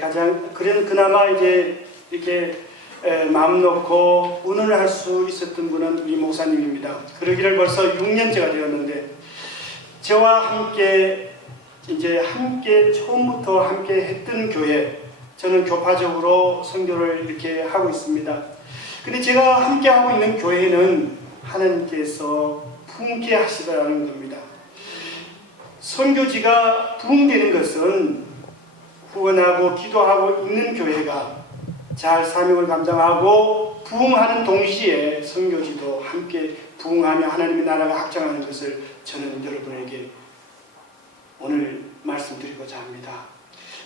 가장 그나마 이제 이렇게 마음 놓고 운운을 할 수 있었던 분은 우리 목사님입니다. 그러기를 벌써 6년째가 되었는데 저와 함께 처음부터 함께 했던 교회, 저는 교파적으로 선교를 이렇게 하고 있습니다. 근데 제가 함께 하고 있는 교회는 하나님께서 부흥케 하시라는 겁니다. 선교지가 부흥되는 것은 후원하고 기도하고 있는 교회가 잘 사명을 감당하고 부흥하는 동시에 선교지도 함께 부흥하며 하나님의 나라가 확장하는 것을 저는 여러분에게 오늘 말씀드리고자 합니다.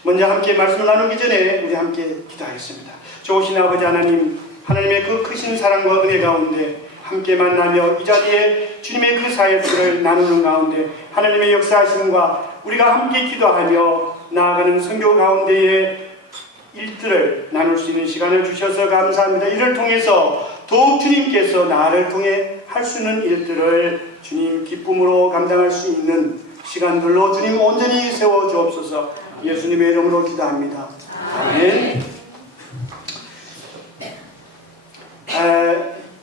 먼저 함께 말씀을 나누기 전에 우리 함께 기도하겠습니다. 좋으신 아버지 하나님, 하나님의 그 크신 사랑과 은혜 가운데 함께 만나며 이 자리에 주님의 그 사역들을 나누는 가운데 하나님의 역사하심과 우리가 함께 기도하며 나아가는 선교 가운데에 일들을 나눌 수 있는 시간을 주셔서 감사합니다. 이를 통해서 더욱 주님께서 나를 통해 할 수 있는 일들을 주님 기쁨으로 감당할 수 있는 시간들로 주님 온전히 세워주옵소서. 예수님의 이름으로 기도합니다. 아멘.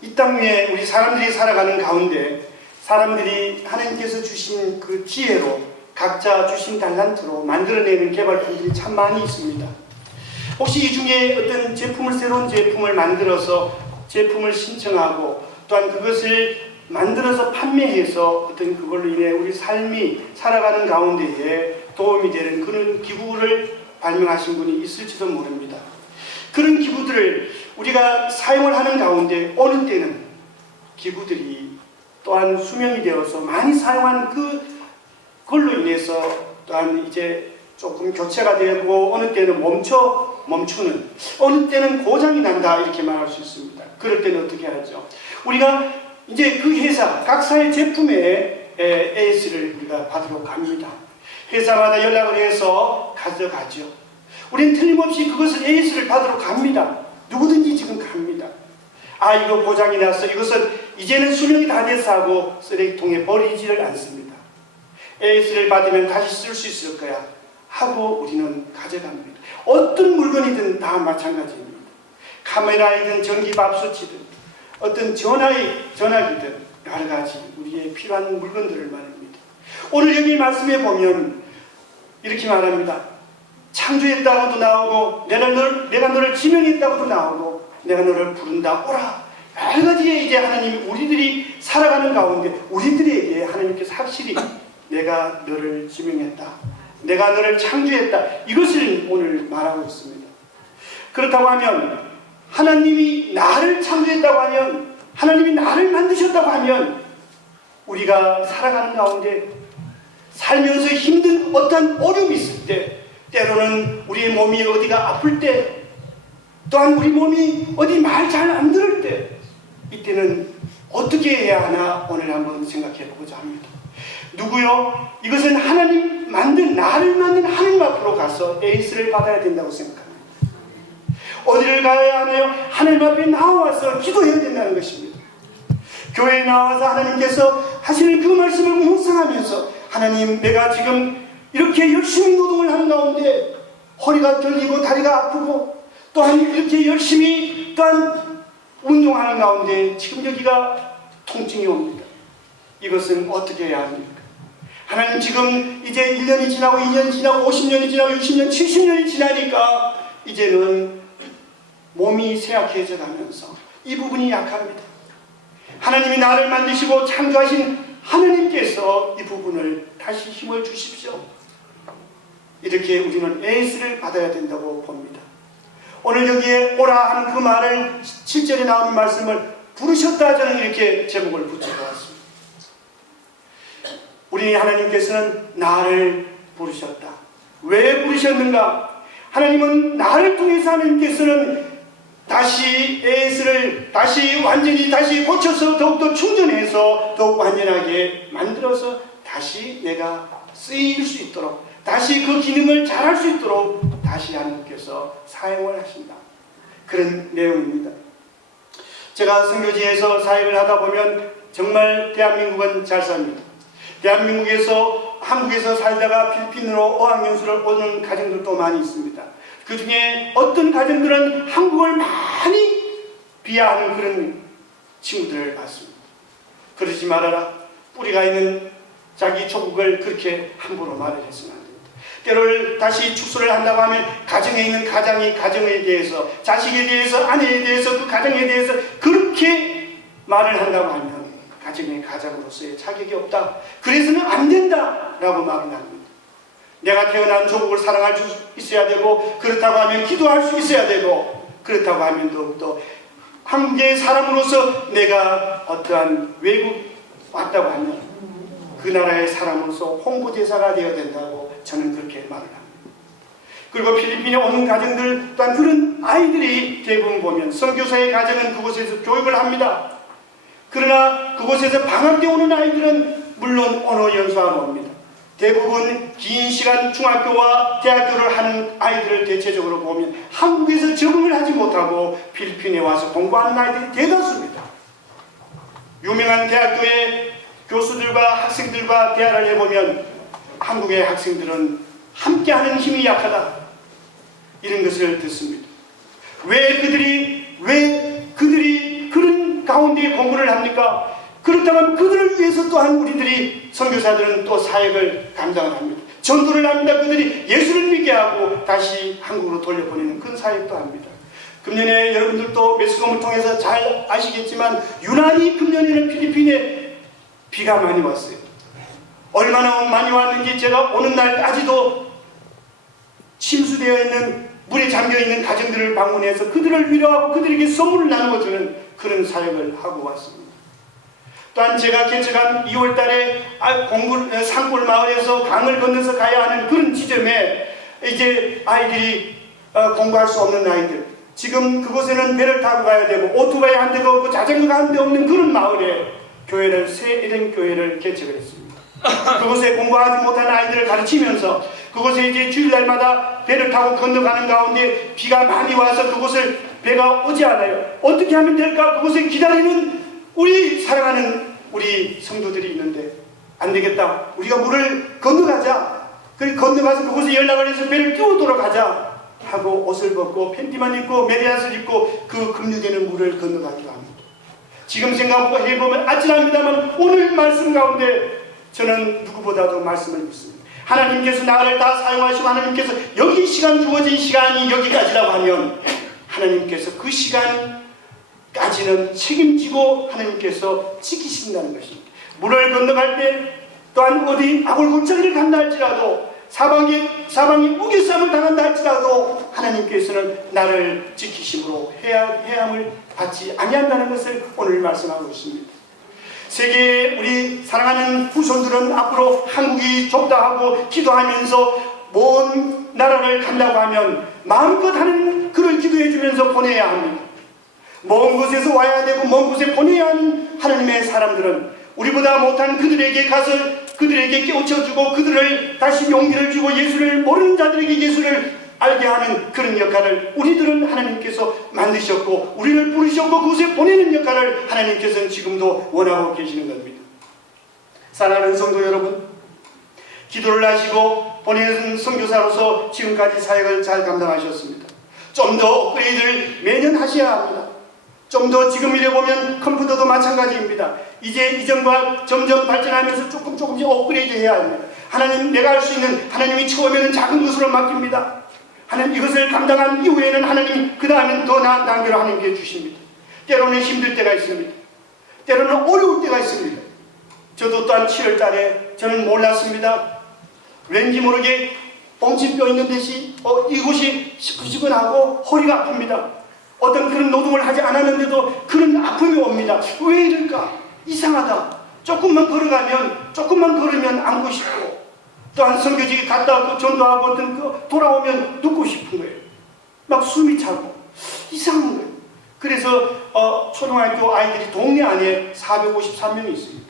이 땅 위에 우리 사람들이 살아가는 가운데 사람들이 하나님께서 주신 그 지혜로 각자 주신 달란트로 만들어내는 개발품들이 참 많이 있습니다. 혹시 이 중에 어떤 새로운 제품을 만들어서 제품을 신청하고 또한 그것을 만들어서 판매해서 어떤 그걸로 인해 우리 삶이 살아가는 가운데에 도움이 되는 그런 기구를 발명하신 분이 있을지도 모릅니다. 그런 기구들을 우리가 사용을 하는 가운데 어느 때는 기구들이 또한 수명이 되어서 많이 사용한 그걸로 인해서 또한 이제 조금 교체가 되고 어느 때는 멈추는, 어느 때는 고장이 난다 이렇게 말할 수 있습니다. 그럴 때는 어떻게 하죠? 우리가 이제 그 회사, 각사의 제품에 AS를 우리가 받으러 갑니다. 회사마다 연락을 해서 가져가죠. 우리는 틀림없이 그것을 AS를 받으러 갑니다. 누구든지 지금 갑니다. 아, 이거 고장이 났어. 이것은 이제는 수명이 다 돼서 하고 쓰레기통에 버리지를 않습니다. AS를 받으면 다시 쓸 수 있을 거야 하고 우리는 가져갑니다. 어떤 물건이든 다 마찬가지입니다. 카메라이든 전기밥솥이든 어떤 전화기든 여러 가지 우리의 필요한 물건들을 말합니다. 오늘 여기 말씀에 보면 이렇게 말합니다. 창조했다고도 나오고 내가 너를 지명했다고도 나오고 내가 너를 부른다 오라. 여러 가지의 이제 하나님이 우리들이 살아가는 가운데 우리들에게 하나님께서 확실히 내가 너를 지명했다, 내가 너를 창조했다, 이것을 오늘 말하고 있습니다. 그렇다고 하면 하나님이 나를 창조했다고 하면, 하나님이 나를 만드셨다고 하면 우리가 살아가는 가운데 살면서 힘든 어떤 어려움이 있을 때, 때로는 우리의 몸이 어디가 아플 때, 또한 우리 몸이 어디 말 잘 안 들을 때, 이때는 어떻게 해야 하나 오늘 한번 생각해 보고자 합니다. 누구요? 이것은 나를 만든 하나님 앞으로 가서 에이스를 받아야 된다고 생각합니다. 어디를 가야 하나요? 하나님 앞에 나와서 기도해야 된다는 것입니다. 교회에 나와서 하나님께서 하시는 그 말씀을 묵상하면서 하나님, 내가 지금 이렇게 열심히 노동을 하는 가운데 허리가 결리고 다리가 아프고 또한 이렇게 열심히 또한 운동하는 가운데 지금 여기가 통증이 옵니다. 이것은 어떻게 해야 합니까? 하나님, 지금 이제 1년이 지나고 2년이 지나고 50년이 지나고 60년, 70년이 지나니까 이제는 몸이 쇠약해져 가면서 이 부분이 약합니다. 하나님이 나를 만드시고 창조하신 하나님께서 이 부분을 다시 힘을 주십시오. 이렇게 우리는 에이스를 받아야 된다고 봅니다. 오늘 여기에 오라 하는 그 말을 7절에 나오는 말씀을 부르셨다, 저는 이렇게 제목을 붙여보았습니다. 우리 하나님께서는 나를 부르셨다. 왜 부르셨는가? 하나님은 나를 통해서 하나님께서는 다시 에이스를 완전히 고쳐서 더욱더 충전해서 더욱 완전하게 만들어서 다시 내가 쓰일 수 있도록, 다시 그 기능을 잘할 수 있도록 다시 하나님께서 사용을 하신다. 그런 내용입니다. 제가 선교지에서 사역을 하다 보면 정말 대한민국은 잘 삽니다. 대한민국에서 한국에서 살다가 필리핀으로 어학연수를 오는 가정들도 많이 있습니다. 그 중에 어떤 가정들은 한국을 많이 비하하는 그런 친구들을 봤습니다. 그러지 말아라. 뿌리가 있는 자기 조국을 그렇게 함부로 말을 했으면 안 됩니다. 때를 다시 축소를 한다고 하면 가정에 있는 가장이 가정에 대해서, 자식에 대해서, 아내에 대해서, 그 가정에 대해서 그렇게 말을 한다고 하면 가정의 가장으로서의 자격이 없다. 그래서는 안 된다라고 말을 합니다. 내가 태어난 조국을 사랑할 수 있어야 되고, 그렇다고 하면 기도할 수 있어야 되고, 그렇다고 하면 더욱더 한국의 사람으로서 내가 어떠한 외국 왔다고 하면 그 나라의 사람으로서 홍보대사가 되어야 된다고 저는 그렇게 말을 합니다. 그리고 필리핀에 오는 가정들 또한 그런 아이들이 대부분 보면 선교사의 가정은 그곳에서 교육을 합니다. 그러나 그곳에서 방학 때 오는 아이들은 물론 언어 연수하러 옵니다. 대부분 긴 시간 중학교와 대학교를 하는 아이들을 대체적으로 보면 한국에서 적응을 하지 못하고 필리핀에 와서 공부하는 아이들이 대다수입니다. 유명한 대학교의 교수들과 학생들과 대화를 해보면 한국의 학생들은 함께하는 힘이 약하다, 이런 것을 듣습니다. 왜 그들이 그런 가운데 공부를 합니까? 그렇다면 그들을 위해서 또한 우리들이 선교사들은 또 사역을 감당을 합니다. 전도를 합니다. 그들이 예수를 믿게 하고 다시 한국으로 돌려보내는 그런 사역도 합니다. 금년에 여러분들도 매스컴을 통해서 잘 아시겠지만 유난히 금년에는 필리핀에 비가 많이 왔어요. 얼마나 많이 왔는지 제가 오는 날까지도 침수되어 있는, 물에 잠겨있는 가정들을 방문해서 그들을 위로하고 그들에게 선물을 나누어주는 그런 사역을 하고 왔습니다. 또한 제가 개척한 2월달에 산골 마을에서 강을 건너서 가야 하는 그런 지점에 이제 아이들이 공부할 수 없는 아이들, 지금 그곳에는 배를 타고 가야 되고 오토바이 한 대가 없고 자전거가 한 대 없는 그런 마을에 교회를, 새 에덴 교회를 개척을 했습니다. 그곳에 공부하지 못하는 아이들을 가르치면서 그곳에 이제 주일날마다 배를 타고 건너가는 가운데 비가 많이 와서 그곳을 배가 오지 않아요. 어떻게 하면 될까? 그곳에 기다리는 우리 사랑하는 우리 성도들이 있는데 안 되겠다. 우리가 물을 건너가자. 건너가서 그곳에 연락을 해서 배를 띄우도록 하자 하고 옷을 벗고 팬티만 입고 메리앗을 입고 그 급류되는 물을 건너가기로 합니다. 지금 생각해보면 아찔합니다만 오늘 말씀 가운데 저는 누구보다도 말씀을 믿습니다. 하나님께서 나를 다 사용하시고 하나님께서 여기 시간, 주어진 시간이 여기까지라고 하면 하나님께서 그 시간까지는 책임지고 하나님께서 지키신다는 것입니다. 물을 건너갈 때 또한 어디 아골골짜기를 간다 할지라도 사방에 우겨쌈을 당한다 할지라도 하나님께서는 나를 지키심으로 해함을 받지 아니한다는 것을 오늘 말씀하고 있습니다. 세계의 우리 사랑하는 후손들은 앞으로 한국이 좁다 하고 기도하면서 먼 나라를 간다고 하면 마음껏 하는 글을 기도해 주면서 보내야 합니다. 먼 곳에서 와야 되고 먼 곳에 보내야 하는 하나님의 사람들은 우리보다 못한 그들에게 가서 그들에게 깨우쳐주고 그들을 다시 용기를 주고 예수를 모르는 자들에게 예수를 알게 하는 그런 역할을 우리들은 하나님께서 만드셨고 우리를 부르셨고 그곳에 보내는 역할을 하나님께서는 지금도 원하고 계시는 겁니다. 사랑하는 성도 여러분, 기도를 하시고 보내는 선교사로서 지금까지 사역을 잘 감당하셨습니다. 좀 더 업그레이드를 매년 하셔야 합니다. 좀 더 지금 이래 보면 컴퓨터도 마찬가지입니다. 이제 이전과 점점 발전하면서 조금씩 업그레이드 해야 합니다. 하나님, 내가 할 수 있는, 하나님이 처음에는 작은 것으로 맡깁니다. 하나님 이것을 감당한 이후에는 하나님이 그 다음엔 더 나은 단계로 하나님께 주십니다. 때로는 힘들 때가 있습니다. 때로는 어려울 때가 있습니다. 저도 또한 7월 달에 저는 몰랐습니다. 왠지 모르게 엉치뼈 있는 데시 이곳이 시큰시큰하고 허리가 아픕니다. 어떤 그런 노동을 하지 않았는데도 그런 아픔이 옵니다. 왜 이럴까? 이상하다. 조금만 걸으면 안고 싶고 또한 선교지에 갔다 와서 전도하고 돌아오면 눕고 싶은 거예요. 막 숨이 차고 이상한 거예요. 그래서 초등학교 아이들이 동네 안에 453명이 있습니다.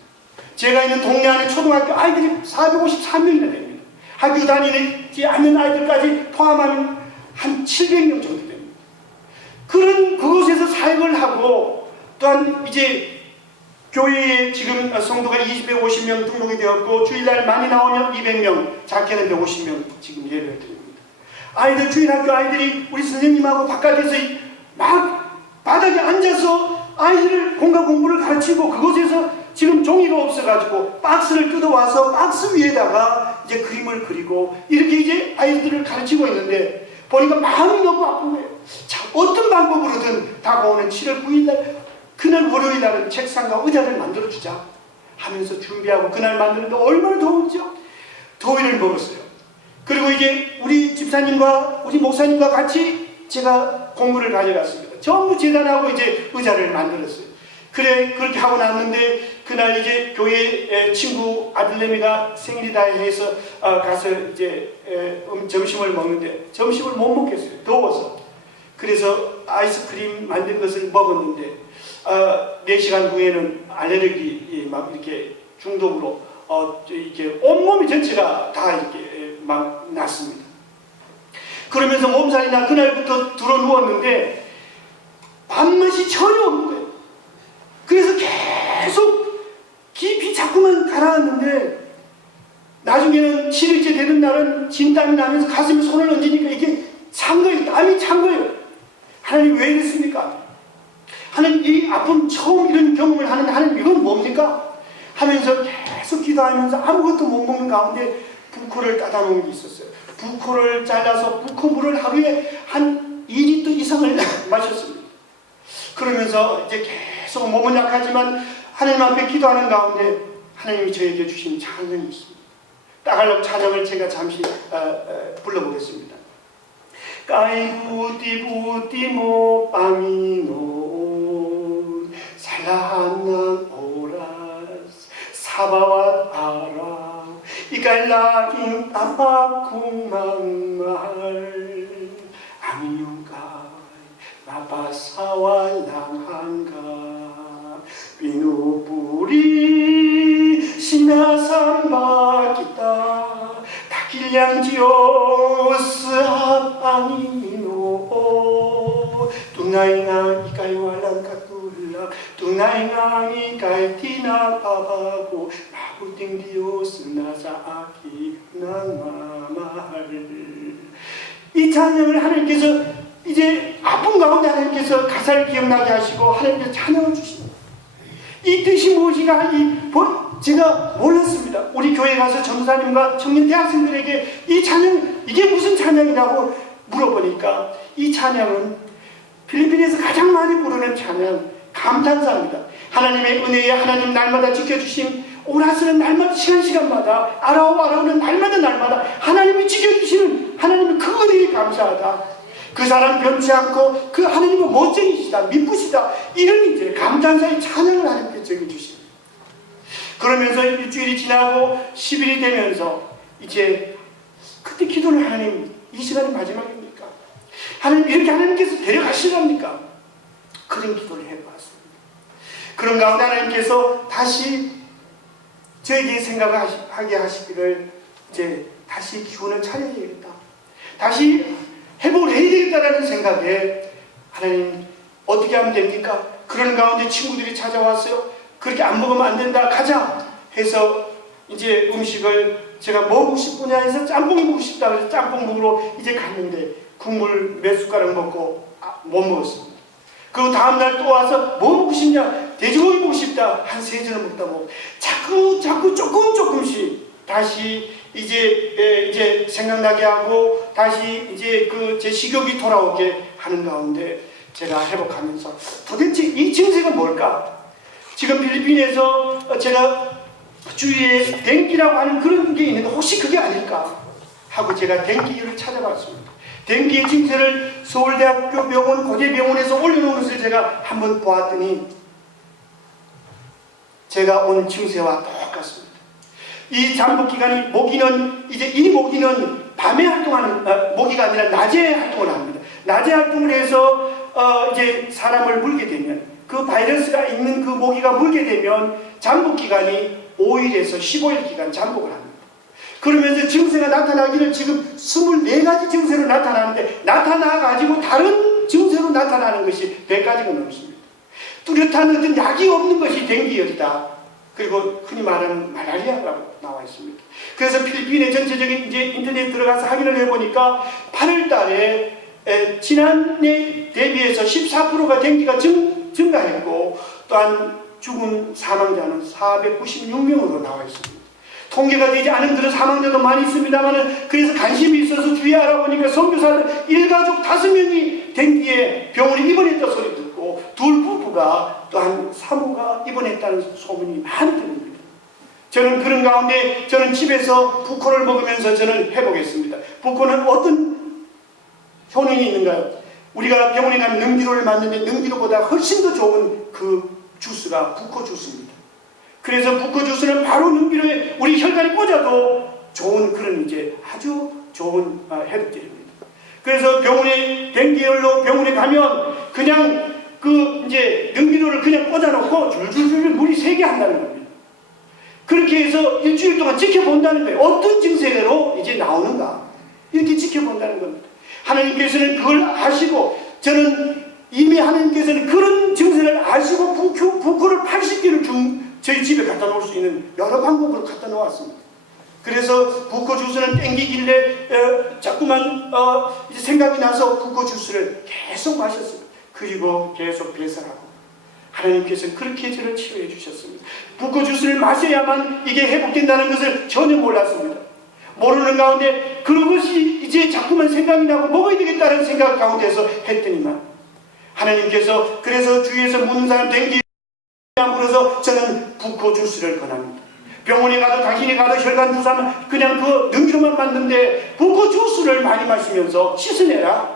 제가 있는 동네 안에 초등학교 아이들이 453명이나 됩니다. 학교 다니지 않는 아이들까지 포함하면 한 700명 정도 됩니다. 그곳에서 사역을 하고 또한 이제 교회에 지금 성도가 250명 등록이 되었고 주일날 많이 나오면 200명, 작게는 150명 지금 예배를 드립니다. 아이들 주일학교 아이들이 우리 선생님하고 바깥에서 막 바닥에 앉아서 아이들을 공과 공부를 가르치고 그곳에서 지금 종이가 없어가지고 박스를 뜯어와서 박스 위에다가 이제 그림을 그리고 이렇게 이제 아이들을 가르치고 있는데 보니까 마음이 너무 아픈 거예요. 자, 어떤 방법으로든 다가오는 7월 9일날 그날 월요일날은 책상과 의자를 만들어주자 하면서 준비하고 그날 만드는데 얼마나 더웠죠? 더위를 먹었어요. 그리고 이제 우리 집사님과 우리 목사님과 같이 제가 공부를 가져갔습니다. 전부 재단하고 이제 의자를 만들었어요. 그래 그렇게 하고 났는데 그날 이제 교회 친구 아들내미가 생일이다 해서 가서 이제 점심을 먹는데 점심을 못 먹겠어요. 더워서. 그래서 아이스크림 만든 것을 먹었는데 4시간 후에는 알레르기 막 이렇게 중독으로 이렇게 온몸이 전체가 다 이렇게 막 났습니다. 그러면서 몸살이 나 그날부터 들어 누웠는데 밥맛이 전혀 없는 거예요. 그래서 계속 깊이 자꾸만 가라앉는데 나중에는 7일째 되는 날은 진땀이 나면서 가슴에 손을 얹으니까 이게 찬 거예요. 땀이 찬 거예요. 하나님 왜 이랬습니까? 하나님 이 아픔 처음 이런 경험을 하는데 하나님 이건 뭡니까? 하면서 계속 기도하면서 아무것도 못 먹는 가운데 부코를 따다 놓은 게 있었어요. 부코를 잘라서 부코물을 하루에 한 2리터 이상을 마셨습니다. 그러면서 이제 계속 몸은 약하지만 하나님 앞에 기도하는 가운데 하나님이 저에게 주신 찬양이 있습니다. 따갈록 찬양을 제가 잠시 불러보겠습니다. 까이부띠부띠모 빠미노 살라난 오라스 사바왓 아라 이갈라긴 아바쿵망말 아미용가 마바사와 랑한가 비누뿌리 시나삼바기다 다킬량지오스 아빵이노 뚱나잉아 이까이왈랑카툴라 뚱나잉아 이까이티나 바바고 마구띵디오스 나사아키 나마마를 이 찬양을 하나님께서 이제 아픈 가운데 하나님께서 가사를 기억나게 하시고 하나님께서 찬양을 주십니다. 이 뜻이 무엇인가 제가 몰랐습니다. 우리 교회 가서 전도사님과 청년 대학생들에게 이 찬양 이게 무슨 찬양이라고 물어보니까 이 찬양은 필리핀에서 가장 많이 부르는 찬양 감탄사입니다. 하나님의 은혜에 하나님 날마다 지켜주신 오라스는 날마다 시간마다 아라오는 날마다 하나님이 지켜주시는 하나님의 그 은혜에 감사하다. 그 사람 변치 않고 그 하나님은 멋쟁이시다 미쁘시다 이런 이제 감탄사의 찬양을 하나님께 적어주십니다. 그러면서 일주일이 지나고 10일이 되면서 이제 그때 기도를 하나님 이 시간이 마지막입니까? 하나님 이렇게 하나님께서 데려가시랍니까? 그런 기도를 해보았습니다. 그런 가운데 하나님께서 다시 저에게 생각하게 하시기를 이제 다시 기운을 차려야 되겠다. 다시 회복을 해야 되겠다라는 생각에 하나님 어떻게 하면 됩니까? 그런 가운데 친구들이 찾아왔어요. 그렇게 안 먹으면 안 된다. 가자 해서 이제 음식을 제가 뭐 먹고 싶으냐 해서 짬뽕이 먹고 싶다 그래서 짬뽕 먹으러 이제 갔는데 국물 몇 숟가락 먹고 못 먹었습니다. 그리고 다음날 또 와서 뭐 먹고 싶냐 돼지고기 먹고 싶다 한 3잔을 먹다 보면 자꾸 조금씩 다시 이제 생각나게 하고 다시 이제 그 제 식욕이 돌아오게 하는 가운데 제가 회복하면서 도대체 이 증세가 뭘까? 지금 필리핀에서 제가 주위에 댕기라고 하는 그런 게 있는데 혹시 그게 아닐까 하고 제가 댕기를 찾아봤습니다. 댕기의 증세를 서울대학교 병원 고대병원에서 올려놓은 것을 제가 한번 보았더니 제가 온 증세와 똑같습니다. 이 잠복기간이 모기는 이제 이 모기는 밤에 활동하는 모기가 아니라 낮에 활동을 합니다. 낮에 활동을 해서 이제 사람을 물게 되면 그 바이러스가 있는 그 모기가 물게 되면 잠복기간이 5일에서 15일 기간 잠복을 합니다. 그러면서 증세가 나타나기를 지금 24가지 증세로 나타나는데 나타나가지고 다른 증세로 나타나는 것이 100가지가 넘습니다. 뚜렷한 어떤 약이 없는 것이 댕기열이다. 그리고 흔히 말하는 말라리아라고 나와 있습니다. 그래서 필리핀의 전체적인 이제 인터넷 들어가서 확인을 해보니까 8월 달에 지난해 대비해서 14%가 댕기가 증가했고, 또한 죽은 사망자는 496명으로 나와 있습니다. 통계가 되지 않은 그런 사망자도 많이 있습니다만, 그래서 관심이 있어서 주위에 알아보니까 선교사들 일가족 5명이 댕기에 병원에 입원했다 소리 듣고, 2 부부가 또한 사모가 입원했다는 소문이 많이 들립니다. 저는 그런 가운데 저는 집에서 부코를 먹으면서 저는 해보겠습니다. 부코는 어떤 효능이 있는가요? 우리가 병원에 가면 능기로를 맞는데 능기로보다 훨씬 더 좋은 그 주스가 부코 주스입니다. 그래서 부코 주스는 바로 능기로에 우리 혈관에 꽂아도 좋은 그런 이제 아주 좋은 해독제입니다. 그래서 병원에 댕기열로 병원에 가면 그냥 그 이제 능기로를 그냥 꽂아놓고 줄줄줄 물이 새게 한다는 겁니다. 그렇게 해서 일주일 동안 지켜본다는 거예요. 어떤 증세로 이제 나오는가 이렇게 지켜본다는 겁니다. 하나님께서는 그걸 아시고, 저는 이미 하나님께서는 그런 증세를 아시고 부코를 80개를 저희 집에 갖다 놓을 수 있는 여러 방법으로 갖다 놓았습니다. 그래서 부코 주스는 땡기길래 자꾸만 이제 생각이 나서 부코 주스를 계속 마셨습니다. 그리고 계속 배설하고, 하나님께서는 그렇게 저를 치료해 주셨습니다. 부코 주스를 마셔야만 이게 회복된다는 것을 전혀 몰랐습니다. 모르는 가운데 그것이 이제 자꾸만 생각이 나고 먹어야 되겠다는 생각 가운데서 했더니만 하나님께서, 그래서 주위에서 묻는 사람 댕기 물어서 저는 부코 주스를 권합니다. 병원에 가도 당신이 가도 혈관 주사는 그냥 그 능기로만 맞는데 부코 주스를 많이 마시면서 씻어내라.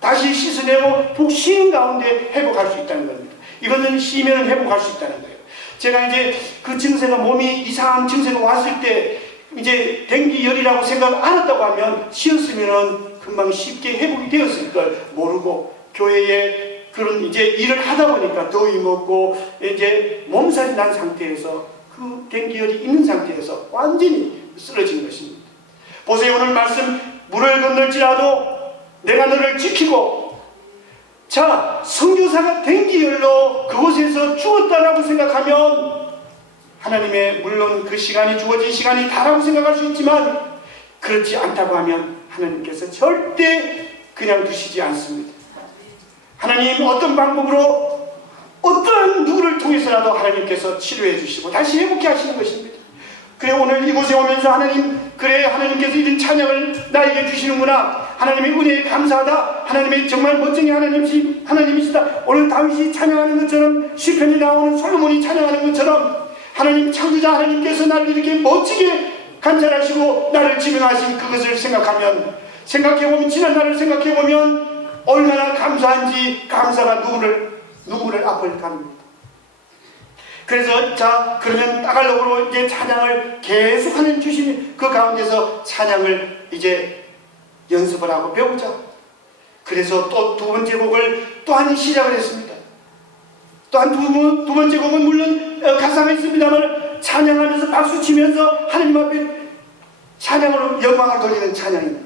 다시 씻어내고 푹 쉬는 가운데 회복할 수 있다는 겁니다. 이거는 쉬면 회복할 수 있다는 거예요. 제가 이제 그 증세가, 몸이 이상한 증세가 왔을 때 이제 댕기열이라고 생각 안 했다고 하면 쉬었으면은 금방 쉽게 회복이 되었을 걸 모르고, 교회에 그런 이제 일을 하다 보니까 더위 먹고 이제 몸살이 난 상태에서 그 댕기열이 있는 상태에서 완전히 쓰러진 것입니다. 보세요. 오늘 말씀, 물을 건널지라도 내가 너를 지키고, 자, 선교사가 댕기열로 그곳에서 죽었다라고 생각하면 하나님의, 물론 그 시간이 주어진 시간이 다라고 생각할 수 있지만, 그렇지 않다고 하면 하나님께서 절대 그냥 두시지 않습니다. 하나님 어떤 방법으로 어떤 누구를 통해서라도 하나님께서 치료해 주시고 다시 회복해 하시는 것입니다. 그래, 오늘 이곳에 오면서 하나님, 그래, 하나님께서 이런 찬양을 나에게 주시는구나, 하나님의 은혜에 감사하다, 하나님의 정말 멋쟁이 하나님이시다. 오늘 다윗이 찬양하는 것처럼, 시편이 나오는 솔로몬이 찬양하는 것처럼, 하나님 창조자 하나님께서 나를 이렇게 멋지게 관찰하시고 나를 지명하신 그것을 생각하면, 생각해보면, 지난 날을 생각해보면 얼마나 감사한지, 감사가 눈물을 앞을 가릅니다. 그래서 자, 그러면 따갈로그로 이제 찬양을 계속 하는 주신 그 가운데서 찬양을 이제 연습을 하고 배우자. 그래서 또 2번째 곡을 또한 시작을 했습니다. 또한 두 번째 곡은 물론 가사가 있습니다만 찬양하면서 박수 치면서 하나님 앞에 찬양으로 영광을 돌리는 찬양입니다.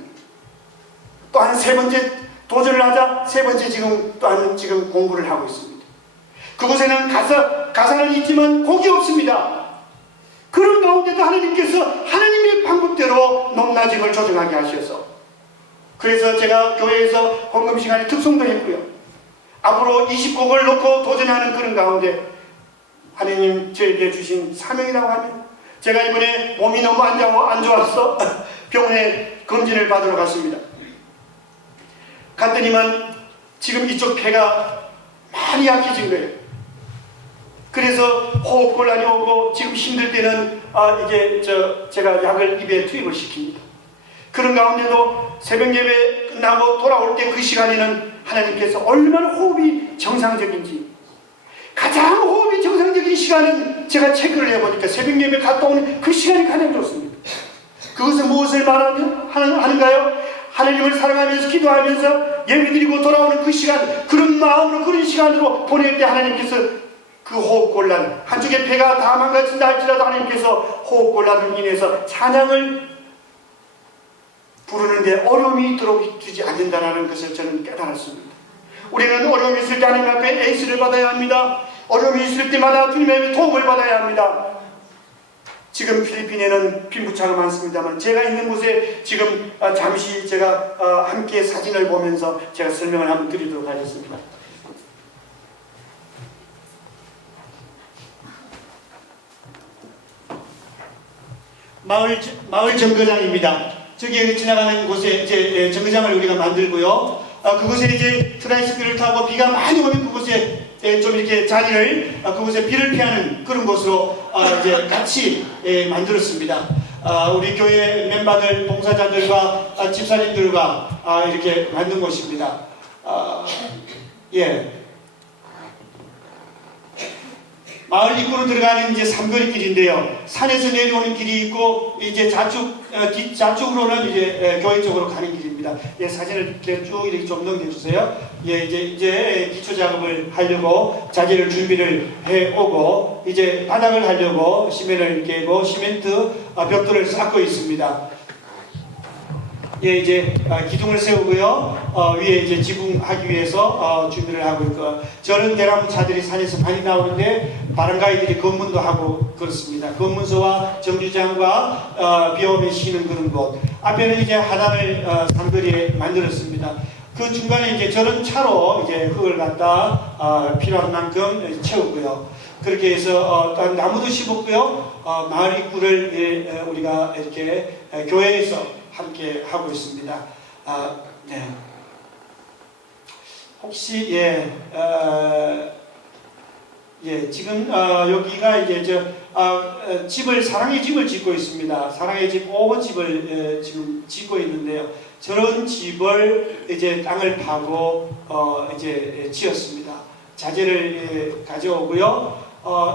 또한 3번째 도전을 하자 3번째 또한 지금 공부를 하고 있습니다. 그곳에는 가사는 있지만 곡이 없습니다. 그런 가운데도 하나님께서 하나님의 방법대로 높낮임을 조정하게 하셔서, 그래서 제가 교회에서 헌금 시간에 특송도 했고요. 앞으로 20곡을 놓고 도전하는 그런 가운데 하나님 저에게 주신 사명이라고 하면, 제가 이번에 몸이 너무 안 좋아서 병원에 검진을 받으러 갔습니다. 갔더니만 지금 이쪽 폐가 많이 약해진 거예요. 그래서 호흡곤란이 오고 지금 힘들 때는 이게 제가 약을 입에 투입을 시킵니다. 그런 가운데도 새벽 예배 끝나고 돌아올 때 그 시간에는 하나님께서 얼마나 호흡이 정상적인지, 가장 호흡이 정상적인 시간은 제가 체크를 해보니까 새벽 예배 갔다 오는 그 시간이 가장 좋습니다. 그것은 무엇을 하는가요? 하나님을 사랑하면서 기도하면서 예배드리고 돌아오는 그 시간, 그런 마음으로 그런 시간으로 보낼 때 하나님께서 그 호흡곤란, 한쪽에 폐가 다 망가진다 할지라도 하나님께서 호흡곤란으로 인해서 찬양을 부르는데 어려움이 들어오지 않는다는 것을 저는 깨달았습니다. 우리는 어려움이 있을 때 하나님 앞에 에이스를 받아야 합니다. 어려움이 있을 때마다 주님의 도움을 받아야 합니다. 지금 필리핀에는 빈부차가 많습니다만 제가 있는 곳에 지금 잠시 제가 함께 사진을 보면서 제가 설명을 한번 드리도록 하겠습니다. 마을 정거장입니다. 저기 지나가는 곳에 이제 정거장을 우리가 만들고요. 그곳에 이제 트라이시클을 타고 비가 많이 오면 그곳에 좀 이렇게 자리를 그곳에 비를 피하는 그런 곳으로 이제 같이 만들었습니다. 우리 교회 멤버들, 봉사자들과 집사님들과 이렇게 만든 곳입니다. 예. 마을 입구로 들어가는 이제 삼거리 길인데요. 산에서 내려오는 길이 있고 이제 좌측으로는 이제 교회 쪽으로 가는 길입니다. 예, 사진을 쭉 이렇게 좀 넘겨주세요. 예, 이제 기초 작업을 하려고 자재를 준비를 해오고 이제 바닥을 하려고 시멘을 깨고 시멘트 벽돌을 쌓고 있습니다. 예, 이제 기둥을 세우고요. 위에 이제 지붕하기 위해서 준비를 하고 있고, 저런 대나무 차들이 산에서 많이 나오는데 바람가이들이 검문도 하고 그렇습니다. 검문소와 정류장과 비 오면 쉬는 그런 곳. 앞에는 이제 하단을 삼거리에 만들었습니다. 그 중간에 이제 저런 차로 이제 흙을 갖다 필요한 만큼 채우고요. 그렇게 해서 나무도 심었고요. 마을 입구를 우리가 이렇게 교회에서 함께 하고 있습니다. 네. 혹시 지금 여기가 이제 집을 사랑의 집을 짓고 있습니다. 사랑의 집 5번 집을 지금 짓고 있는데요. 저런 집을 이제 땅을 파고 이제 지었습니다. 자재를 가져오고요.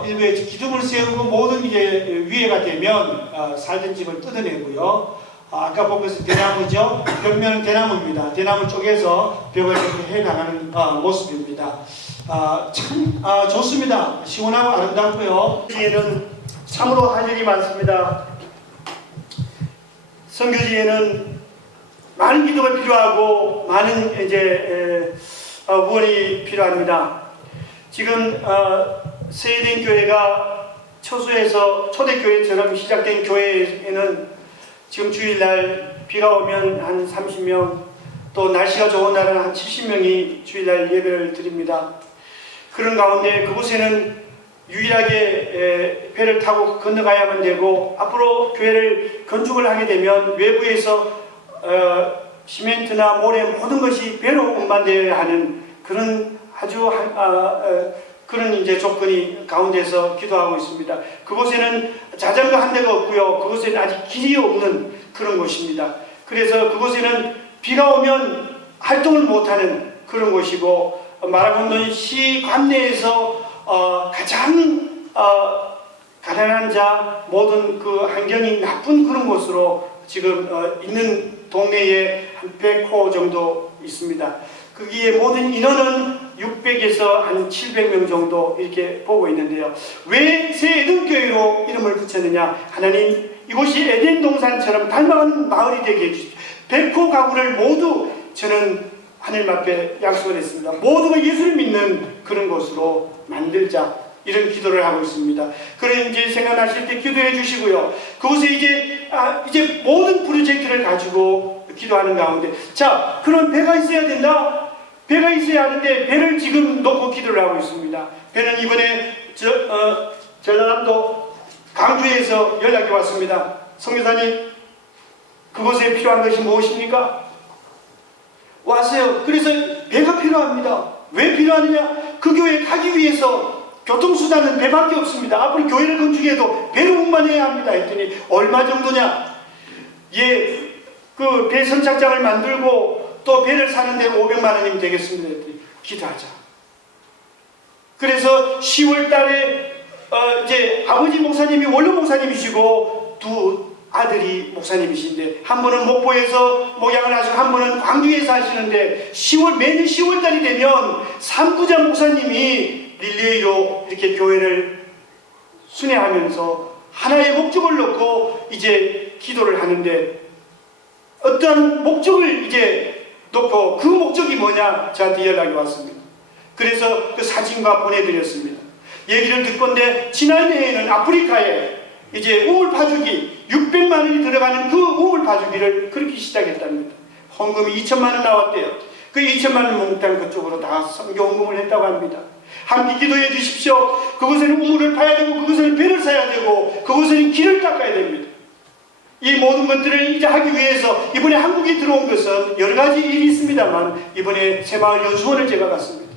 일부에 기둥을 세우고 모든 이제 위에가 되면 살던 집을 뜯어내고요. 아까 본 것은 대나무죠. 벽면은 대나무입니다. 대나무 쪽에서 벽을 이렇게 해나가는 모습입니다. 참 좋습니다. 시원하고 아름답고요. 여기에는 참으로 할 일이 많습니다. 선교지에는 많은 기도가 필요하고 많은 이제 후원이 필요합니다. 지금 세대인 교회가 처소에서 초대교회처럼 시작된 교회에는 지금 주일날 비가 오면 한 30명, 또 날씨가 좋은 날은 한 70명이 주일날 예배를 드립니다. 그런 가운데 그곳에는 유일하게 배를 타고 건너가야만 되고, 앞으로 교회를 건축을 하게 되면 외부에서 시멘트나 모래 모든 것이 배로 운반되어야 하는 그런 아주 그런 이제 조건이 가운데서 기도하고 있습니다. 그곳에는 자전거 한 대가 없고요. 그곳에는 아직 길이 없는 그런 곳입니다. 그래서 그곳에는 비가 오면 활동을 못하는 그런 곳이고, 마라곤돈 시 관내에서 가장 가난한 자, 모든 그 환경이 나쁜 그런 곳으로 지금 있는 동네에 한 100호 정도 있습니다. 거기에 모든 인원은 600에서 한 700명 정도 이렇게 보고 있는데요. 왜 새 에덴교회로 이름을 붙였느냐? 하나님, 이곳이 에덴 동산처럼 닮아가는 마을이 되게 해주십시오. 100호 가구를 모두 저는 하나님 앞에 약속을 했습니다. 모두가 예수를 믿는 그런 곳으로 만들자, 이런 기도를 하고 있습니다. 그래 이제 생각나실 때 기도해 주시고요. 그곳에 이제 모든 프로젝트를 가지고 기도하는 가운데, 자, 그럼 배가 있어야 된다. 배가 있어야 하는데 배를 지금 놓고 기도를 하고 있습니다. 배는 이번에 전라남도 강주에서 연락이 왔습니다. 성교사님, 그곳에 필요한 것이 무엇입니까? 왔어요. 그래서 배가 필요합니다. 왜 필요하느냐? 그 교회에 가기 위해서 교통수단은 배밖에 없습니다. 앞으로 교회를 건축해도 배로 운반해야 합니다. 했더니 얼마 정도냐? 그 배 선착장을 만들고 또 배를 사는데 500만 원이면 되겠습니다. 했더니 기도하자. 그래서 10월 달에 이제 아버지 목사님이 원로 목사님이시고 두 아들이 목사님이신데, 한 분은 목포에서 목양을 하시고 한 분은 광주에서 하시는데, 매년 10월 달이 되면 삼부자 목사님이 릴레이로 이렇게 교회를 순회하면서 하나의 목적을 놓고 이제 기도를 하는데, 어떤 목적을 이제 놓고, 그 목적이 뭐냐? 저한테 연락이 왔습니다. 그래서 그 사진과 보내드렸습니다. 얘기를 듣건데 지난해에는 아프리카에 이제 우물 파주기 600만 원이 들어가는 그 우물 파주기를 그렇게 시작했답니다. 헌금이 2천만 원 나왔대요. 그 2천만 원 몽땅 그쪽으로 다 선교 헌금을 했다고 합니다. 함께 기도해 주십시오. 그곳에는 우물을 파야 되고, 그곳에는 배를 사야 되고, 그곳에는 길을 닦아야 됩니다. 이 모든 것들을 이제 하기 위해서 이번에 한국에 들어온 것은 여러 가지 일이 있습니다만, 이번에 새마을 연수원을 제가 갔습니다.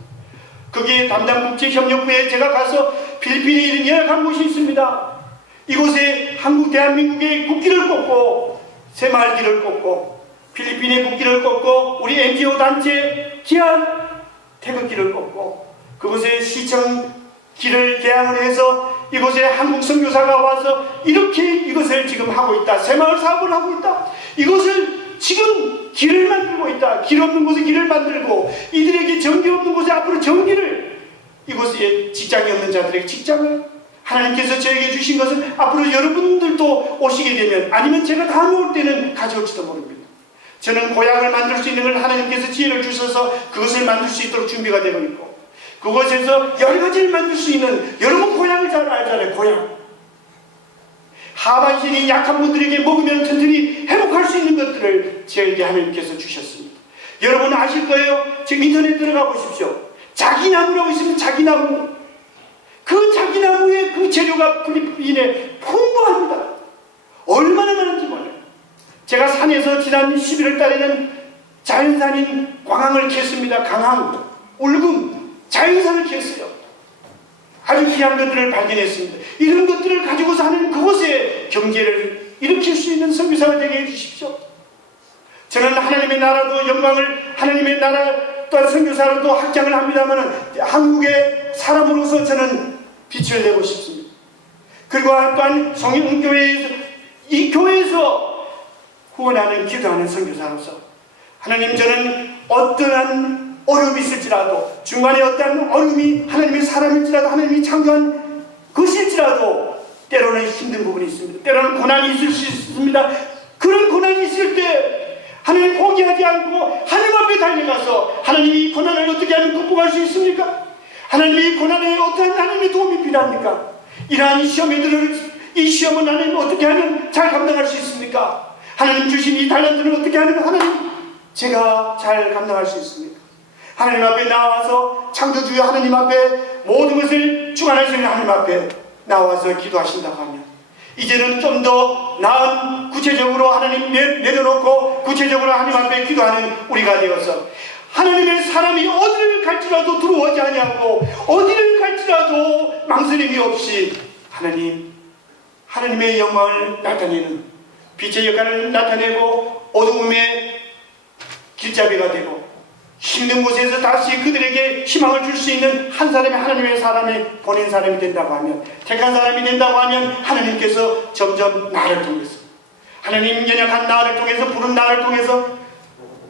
거기에 담당 국제협력부에 제가 가서 필리핀에 이런 열악한 곳이 있습니다. 이곳에 한국 대한민국의 국기를 꽂고, 새마을 길을 꽂고, 필리핀의 국기를 꽂고, 우리 NGO 단체 귀한 태극기를 꽂고, 그곳에 시청 길을 개항을 해서 이곳에 한국 선교사가 와서 이렇게 이것을 지금 하고 있다. 새마을 사업을 하고 있다. 이것을 지금 길을 만들고 있다. 길 없는 곳에 길을 만들고, 이들에게 전기 없는 곳에 앞으로 전기를, 이곳에 직장이 없는 자들에게 직장을, 하나님께서 저에게 주신 것을 앞으로 여러분들도 오시게 되면, 아니면 제가 다음에 올 때는 가져올지도 모릅니다. 저는 고향을 만들 수 있는 걸 하나님께서 지혜를 주셔서 그것을 만들 수 있도록 준비가 되고 있고, 그곳에서 여러 가지를 만들 수 있는, 여러분 고향을 잘 알잖아요. 고향. 하반신이 약한 분들에게 먹으면 튼튼히 회복할 수 있는 것들을 저에게 하나님께서 주셨습니다. 여러분 아실 거예요. 지금 인터넷 들어가 보십시오. 자기나무라고 있습니다. 자기나무. 그 자기나무의 그 재료가 필리핀에 풍부합니다. 얼마나 많은지 몰라요. 제가 산에서 지난 11월 달에는 자연산인 광황을 캤습니다. 강황, 울금, 자연산을 캤어요. 아주 귀한 것들을 발견했습니다. 이런 것들을 가지고서 하는 그곳에 경제를 일으킬 수 있는 선교사가 되게 해주십시오. 저는 하나님의 나라도 영광을, 하나님의 나라 또한 선교사로도 확장을 합니다만, 한국의 사람으로서 저는 빛을 내고 싶습니다. 그리고 또한 성인교회에서, 이 교회에서 후원하는, 기도하는 선교사로서, 하나님, 저는 어떠한 어려움이 있을지라도, 중간에 어떠한 어려움이 하나님의 사람일지라도, 하나님이 창조한 것일지라도 때로는 힘든 부분이 있습니다. 때로는 고난이 있을 수 있습니다. 그런 고난이 있을 때 하나님 포기하지 않고 하나님 앞에 달려가서, 하나님이 이 고난을 어떻게 하면 극복할 수 있습니까? 하나님이 이 고난에 어떠한 하나님의 도움이 필요합니까? 이러한 시험에 이 시험은 하나님 어떻게 하면 잘 감당할 수 있습니까? 하나님 주신 이 달란트는 어떻게 하면 하나님 제가 잘 감당할 수 있습니까? 하나님 앞에 나와서, 창조주의 하나님 앞에 모든 것을 주관하시는 하나님 앞에 나와서 기도하신다고 하면, 이제는 좀 더 나은, 구체적으로 하나님 내려놓고 구체적으로 하나님 앞에 기도하는 우리가 되어서, 하나님의 사람이 어디를 갈지라도 두려워하지 아니하고, 어디를 갈지라도 망설임이 없이 하나님의 영광을 나타내는, 빛의 역할을 나타내고 어두움의 길잡이가 되고, 힘든 곳에서 다시 그들에게 희망을 줄 수 있는 한 사람이, 하나님의 사람이 보낸 사람이 된다고 하면, 택한 사람이 된다고 하면, 하나님께서 점점 나를 통해서, 하나님 연약한 나를 통해서, 부른 나를 통해서,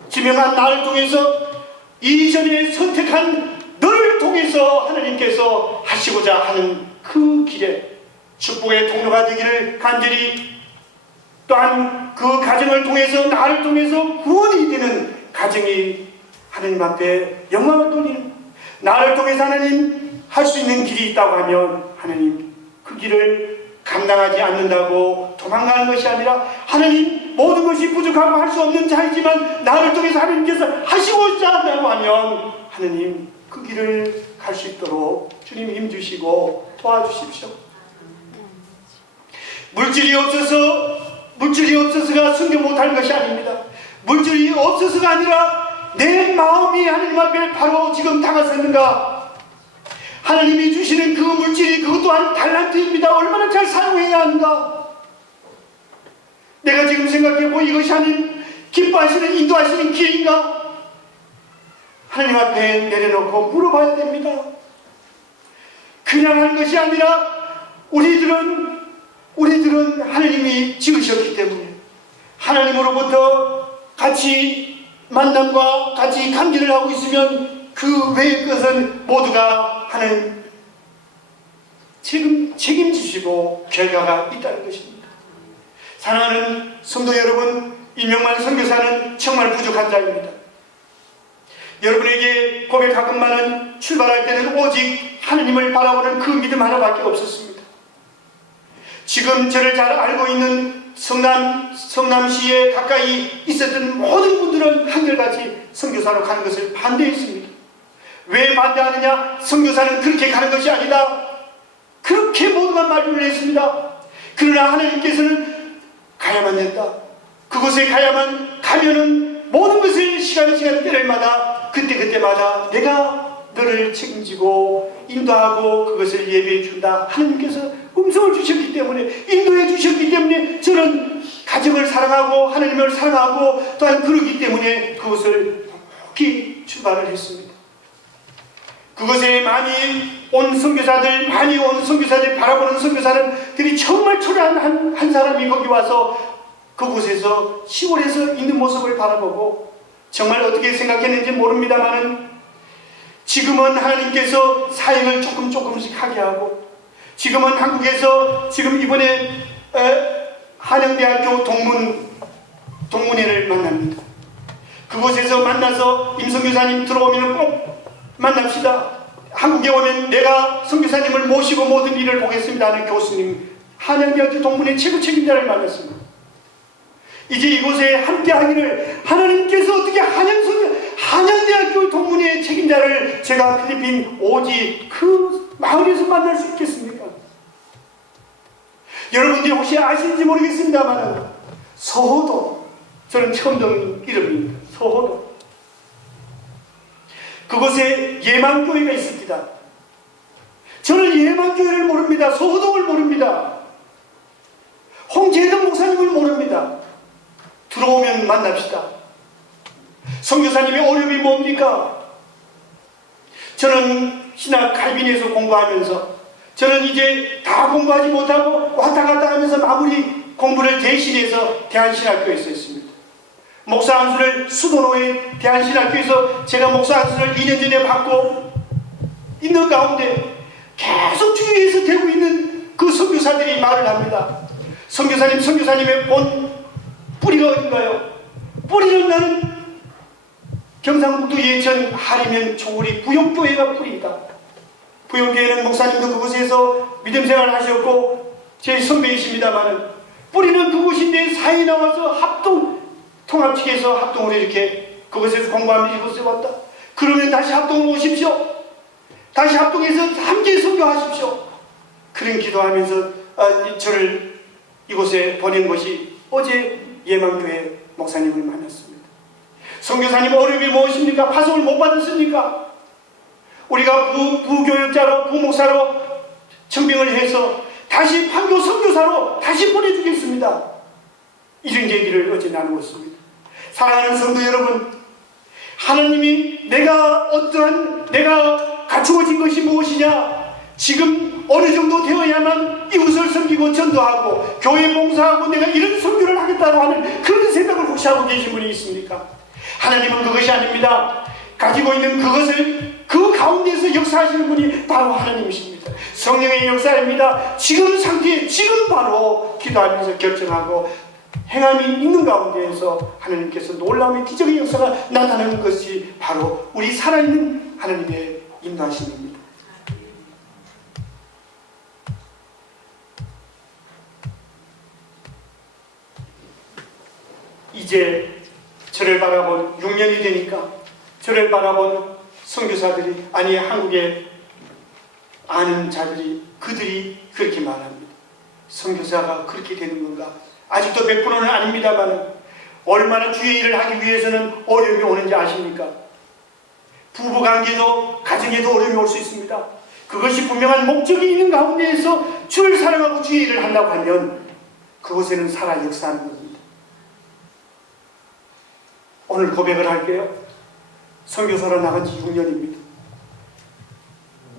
지명한 나를 통해서, 이전에 선택한 너를 통해서 하나님께서 하시고자 하는 그 길에 축복의 통로가 되기를 간절히, 또한 그 가정을 통해서, 나를 통해서 구원이 되는 가정이 하나님 앞에 영광을 돌리는, 나를 통해서 하나님 할 수 있는 길이 있다고 하면, 하나님 그 길을 감당하지 않는다고 도망가는 것이 아니라, 하나님 모든 것이 부족하고 할 수 없는 자이지만 나를 통해서 하나님께서 하시고자 한다고 하면, 하나님 그 길을 갈 수 있도록 주님 힘주시고 도와주십시오. 물질이 없어서가 순교 못하는 것이 아닙니다. 물질이 없어서가 아니라 내 마음이 하나님 앞에 바로 지금 다가섰는가, 하나님이 주시는 그 물질이 그것 또한 달란트입니다. 얼마나 잘 사용해야 하는가. 내가 지금 생각해보고 이것이 하나님 기뻐하시는, 인도하시는 길인가, 하나님 앞에 내려놓고 물어봐야 됩니다. 그냥 하는 것이 아니라 우리들은 하나님이 지으셨기 때문에, 하나님으로부터 같이 만남과 같이 감기를 하고 있으면 그 외의 것은 모두가 하나님 책임지시고 결과가 있다는 것입니다. 사랑하는 성도 여러분, 이명만 선교사는 정말 부족한 자입니다. 여러분에게 고백하건만은 출발할 때는 오직 하느님을 바라보는 그 믿음 하나밖에 없었습니다. 지금 저를 잘 알고 있는 성남시에 가까이 있었던 모든 분들은 한결같이 선교사로 가는 것을 반대했습니다. 왜 반대하느냐? 선교사는 그렇게 가는 것이 아니다. 그렇게 모두가 말을 했습니다. 그러나 하나님께서는 가야만 된다. 그곳에 가면은 모든 것을 시간 때를마다 그때마다 내가 너를 책임지고 인도하고 그것을 예배해 준다. 하나님께서 음성을 주셨기 때문에, 인도해 주셨기 때문에 저는 가정을 사랑하고 하나님을 사랑하고 또한 그러기 때문에 그것을 깊이 출발을 했습니다. 그것에 많이 온 선교사들 바라보는 선교사들이 정말 초라한 한 사람이 거기 와서 그곳에서 시골에서 있는 모습을 바라보고 정말 어떻게 생각했는지 모릅니다만은 지금은 하나님께서 사역을 조금씩 하게 하고 지금은 한국에서 지금 이번에 한양대학교 동문회를 만납니다. 그곳에서 만나서 임선교사님 들어오면 꼭 만납시다. 한국에 오면 내가 선교사님을 모시고 모든 일을 보겠습니다 하는 교수님, 한양대학교 동문회 최고 책임자를 만났습니다. 이제 이곳에 함께하기를 하나님께서 어떻게 한양대학교 동문회 책임자를 제가 필리핀 오지 그 마을에서 만날 수 있겠습니까? 여러분들이 혹시 아시는지 모르겠습니다만 서호도, 저는 처음 듣는 이름입니다. 서호도. 그곳에 예만교회가 있습니다. 저는 예만교회를 모릅니다. 서호동을 모릅니다. 홍재덕 목사님을 모릅니다. 들어오면 만납시다. 선교사님의 어려움이 뭡니까? 저는 신학 칼빈에서 공부하면서 저는 이제 다 공부하지 못하고 왔다 갔다 하면서 마무리 공부를 대신해서 대한신학교에서 했습니다. 목사 안수를 수도노회 대한신학교에서 제가 목사 안수를 2년 전에 받고 있는 가운데 계속 주위에서 되고 있는 그 선교사들이 말을 합니다. 선교사님의 본 뿌리가 어딘가요? 뿌리는 나는 경상북도 예천 하리면 초우리 부용교회가 뿌리이다. 부용교회는 목사님도 그곳에서 믿음생활을 하셨고 제 선배이십니다만 뿌리는 그곳인데 사회에 나와서 통합측에서 합동으로 이렇게 그곳에서 공부하면 이곳에 왔다. 그러면 다시 합동으로 오십시오. 다시 합동해서 함께 선교하십시오. 그런 기도하면서 저를 이곳에 보낸 것이 어제 예만교회 목사님을 만났습니다. 선교사님 어려움이 무엇입니까? 파송을 못 받았습니까? 우리가 부교육자로 부목사로 청빙을 해서 다시 판교 선교사로 다시 보내주겠습니다. 이런 얘기를 어제 나누었습니다. 사랑하는 성도 여러분, 하나님이 내가 갖추어진 것이 무엇이냐? 지금 어느 정도 되어야만 이웃을 섬기고 전도하고 교회 봉사하고 내가 이런 선교를 하겠다고 하는 그런 생각을 혹시 하고 계신 분이 있습니까? 하나님은 그것이 아닙니다. 가지고 있는 그것을 그 가운데서 역사하시는 분이 바로 하나님이십니다. 성령의 역사입니다. 지금 상태에 지금 바로 기도하면서 결정하고 행함이 있는 가운데에서 하나님께서 놀라움의 기적의 역사가 나타나는 것이 바로 우리 살아있는 하나님의 인도하심입니다. 이제 저를 바라본 6년이 되니까 저를 바라본 선교사들이 아니 한국에 아는 자들이 그들이 그렇게 말합니다. 선교사가 그렇게 되는 건가? 아직도 100%는 아닙니다만 얼마나 주의 일을 하기 위해서는 어려움이 오는지 아십니까? 부부관계도 가정에도 어려움이 올 수 있습니다. 그것이 분명한 목적이 있는 가운데에서 주를 사랑하고 주의 일을 한다고 하면 그곳에는 살아 역사하는 겁니다. 오늘 고백을 할게요. 선교사로 나간 지 6년입니다.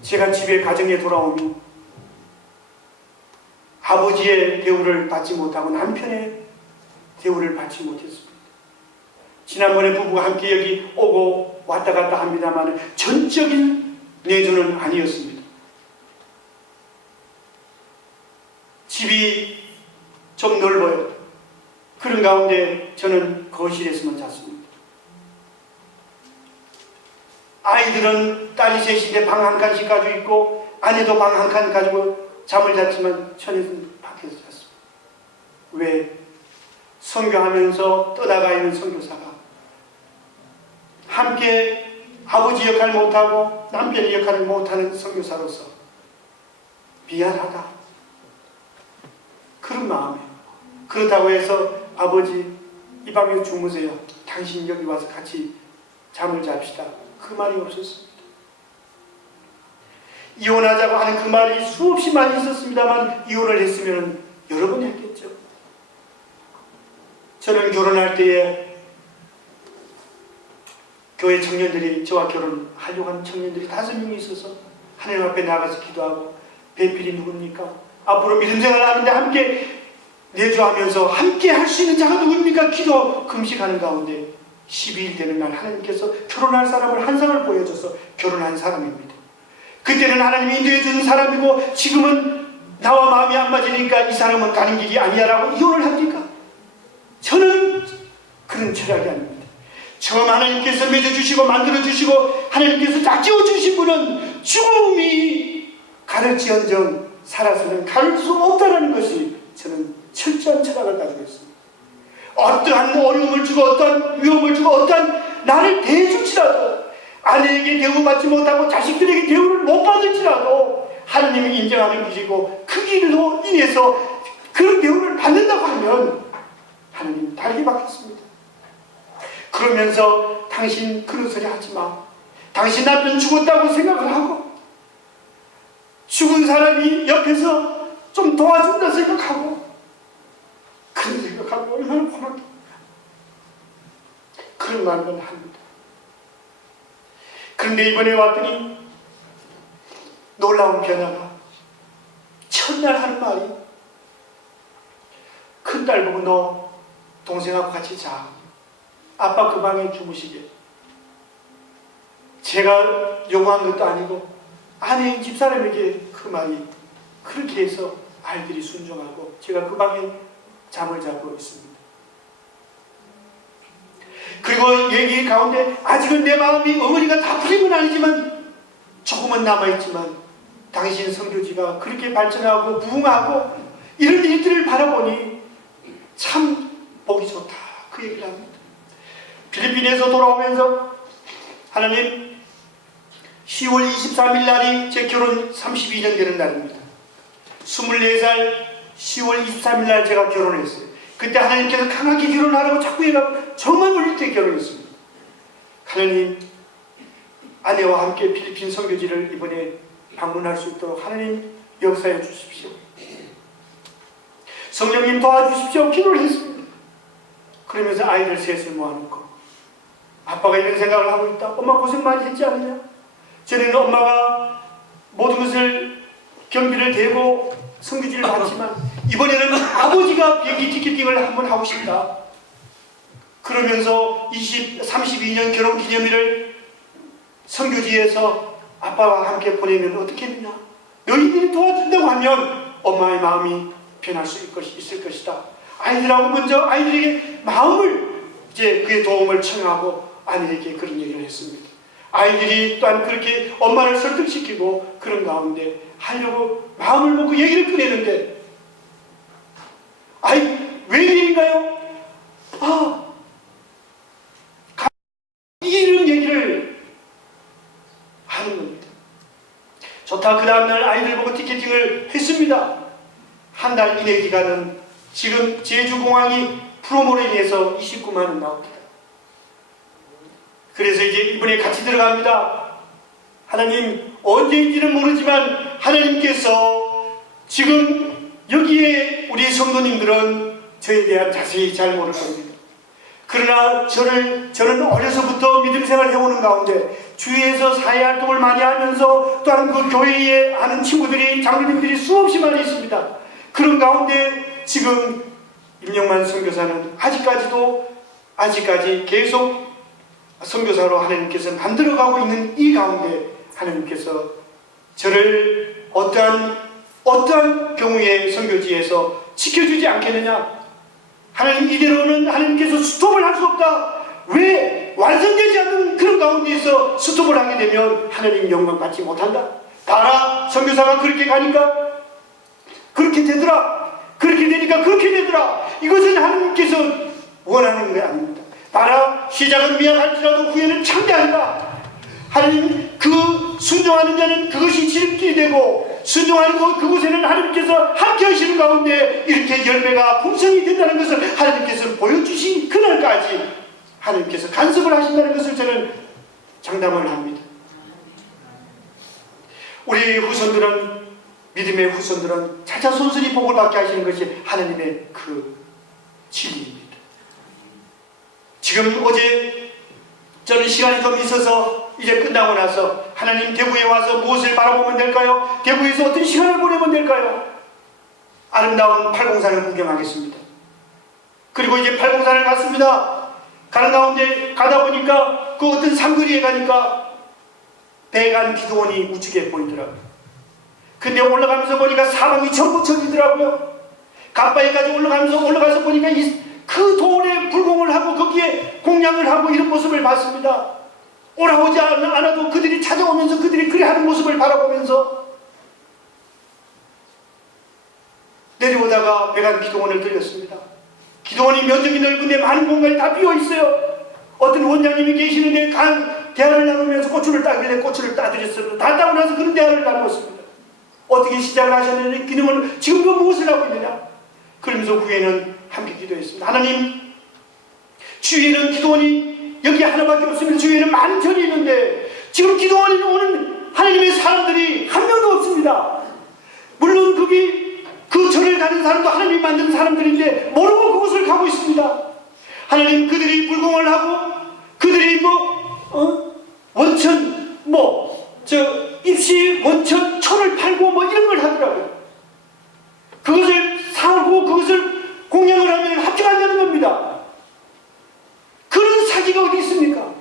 제가 집에 가정에 돌아오면 아버지의 대우를 받지 못하고 남편의 대우를 받지 못했습니다. 지난번에 부부가 함께 여기 오고 왔다 갔다 합니다만 전적인 내조는 아니었습니다. 집이 좀 넓어요. 그런 가운데 저는 거실에서만 잤습니다. 아이들은 딸이 셋인데 방 한 칸씩 가지고 있고 아내도 방 한 칸 가지고 잠을 잤지만 저는 밖에서 잤습니다. 왜? 선교하면서 떠나가 있는 선교사가 함께 아버지 역할을 못하고 남편의 역할을 못하는 선교사로서 미안하다, 그런 마음에. 그렇다고 해서 아버지 이 밤에 주무세요, 당신 여기 와서 같이 잠을 잡시다, 그 말이 없었습니다. 이혼하자고 하는 그 말이 수없이 많이 있었습니다만 이혼을 했으면 여러 번 했겠죠. 저는 결혼할 때에 교회 청년들이, 저와 결혼하려고 하는 청년들이 5명이 있어서 하나님 앞에 나가서 기도하고, 배필이 누굽니까? 앞으로 믿음 생활하는데 함께 내주하면서 함께 할 수 있는 자가 누굽니까? 기도 금식하는 가운데 12일 되는 날 하나님께서 결혼할 사람을 한 상을 보여줘서 결혼한 사람입니다. 그때는 하나님이 인도해 주는 사람이고 지금은 나와 마음이 안 맞으니까 이 사람은 가는 길이 아니야 라고 이혼을 합니까? 저는 그런 철학이 아닙니다. 처음 하나님께서 맺어주시고 만들어주시고 하나님께서 다 지어주신 분은 죽음이 가를지언정 살아서는 가를 수 없다는 것이 저는 철저한 철학을 가지고 있습니다. 어떠한 어려움을 주고 어떠한 위험을 주고 어떠한 나를 대해줄지라도, 아내에게 대우받지 못하고 자식들에게 대우를 못 받을지라도 하나님이 인정하는 길이고 그 길로 인해서 그런 대우를 받는다고 하면 하나님 다르게 받겠습니다. 그러면서 당신 그런 소리 하지 마, 당신 남편 죽었다고 생각을 하고 죽은 사람이 옆에서 좀 도와준다 생각하고 그런 생각하고 얼마나 고맙겠습니까? 그런 말만 합니다. 그런데 이번에 왔더니 놀라운 변화가, 첫날 하는 말이 큰딸 보고 너 동생하고 같이 자, 아빠 그 방에 주무시게. 제가 요구한 것도 아니고 아내인 집사람에게 그 말이, 그렇게 해서 아이들이 순종하고 제가 그 방에 잠을 자고 있습니다. 그리고 얘기 가운데 아직은 내 마음이 어머니가 다 풀린 건 아니지만 조금은 남아있지만 당신 선교지가 그렇게 발전하고 부흥하고 이런 일들을 바라보니 참 보기 좋다, 그 얘기를 합니다. 필리핀에서 돌아오면서 하나님, 10월 23일 날이 제 결혼 32년 되는 날입니다. 24살 10월 23일 날 제가 결혼했어요. 그때 하나님께서 강하게 결혼하라고 자꾸 해가지고 정말 어릴 때 결혼했습니다. 하나님, 아내와 함께 필리핀 선교지를 이번에 방문할 수 있도록 하나님 역사해 주십시오. 성령님 도와주십시오. 기도를 했습니다. 그러면서 아이들 셋을 모아놓고 아빠가 이런 생각을 하고 있다. 엄마 고생 많이 했지 않느냐? 전에는 엄마가 모든 것을 경비를 대고 선교지를 갔지만 이번에는 아버지가 비행기 티켓팅을 한번 하고 싶다. 그러면서 32년 결혼기념일을 선교지에서 아빠와 함께 보내면 어떻겠느냐? 너희들이 도와준다고 하면 엄마의 마음이 변할 수 있을 것이다. 아이들하고 먼저 아이들에게 마음을, 이제 그의 도움을 청하고 아내에게 그런 얘기를 했습니다. 아이들이 또한 그렇게 엄마를 설득시키고 그런 가운데 하려고 마음을 먹고 얘기를 꺼내는데, 아이, 웬일인가요? 이런 얘기를 하는 겁니다. 좋다. 그 다음날 아이들 보고 티켓팅을 했습니다. 한 달 이내 기간은 지금 제주공항이 프로모로 인해서 29만 원 나옵니다. 그래서 이제 이번에 같이 들어갑니다. 하나님, 언제인지는 모르지만 하나님께서 지금 여기에 우리 성도님들은 저에 대한 자세히 잘 모를 겁니다. 그러나 저는 어려서부터 믿음 생활을 해오는 가운데 주위에서 사회활동을 많이 하면서 또한 그 교회에 하는 친구들이, 장로님들이 수없이 많이 있습니다. 그런 가운데 지금 임영만 선교사는 아직까지 계속 선교사로 하나님께서 만들어가고 있는 이 가운데 하나님께서 저를 어떠한 경우에 선교지에서 지켜주지 않겠느냐? 하나님, 이대로는 하나님께서 스톱을 할 수 없다. 왜? 완성되지 않는 그런 가운데에서 스톱을 하게 되면 하나님 영광 받지 못한다. 봐라, 선교사가 그렇게 가니까 그렇게 되더라. 그렇게 되니까 그렇게 되더라. 이것은 하나님께서 원하는 게 아닙니다. 봐라, 시작은 미약할지라도 후에는 창대한다. 하나님, 그 순종하는 자는 그것이 지름길이 되고, 순종하는 그곳에는 하나님께서 함께 하시는 가운데 이렇게 열매가 풍성이 된다는 것을 하나님께서 보여주신 그날까지 하나님께서 간섭을 하신다는 것을 저는 장담을 합니다. 우리 후손들은, 믿음의 후손들은 차차 손순이 복을 받게 하시는 것이 하나님의 그 진리입니다. 지금 어제 저는 시간이 좀 있어서 이제 끝나고 나서 하나님, 대구에 와서 무엇을 바라보면 될까요? 대구에서 어떤 시간을 보내면 될까요? 아름다운 팔공산을 구경하겠습니다. 그리고 이제 팔공산을 갔습니다. 가는 가운데 가다 보니까 그 어떤 산거리에 가니까 배간 기도원이 우측에 보이더라고요. 근데 올라가면서 보니까 사방이 전부 저기더라고요. 갓바위까지 올라가서 보니까 그 돌에 불공을 하고 거기에 공양을 하고 이런 모습을 봤습니다. 오라오지 않아도 그들이 찾아오면서 그들이 그리 하는 모습을 바라보면서 내려오다가 배간 기도원을 들렸습니다. 기도원이 면적이 넓은데 많은 공간이 다 비어있어요. 어떤 원장님이 계시는데 대화를 나누면서 고추를 따길래 고추를 따드렸어요. 다 따고 나서 그런 대화를 나누었습니다. 어떻게 시작을 하셨는지, 기능을 지금도 무엇을 하고 있느냐. 그러면서 후에는 함께 기도했습니다. 하나님, 주위에는 기도원이 여기 하나밖에 없습니다. 주위에는 많은 절이 있는데 지금 기도원에 오는 하나님의 사람들이 한 명도 없습니다. 물론 거기 그 절을 가는 사람도 하나님 만든 사람들인데 모르고 그곳을 가고 있습니다. 하나님, 그들이 불공을 하고 그들이 원천 입시 원천 초를 팔고 이런 걸 하더라고요. 그것을 사고 그것을 공양을 하면 합격한다는 겁니다. 그런 사기가 어디 있습니까?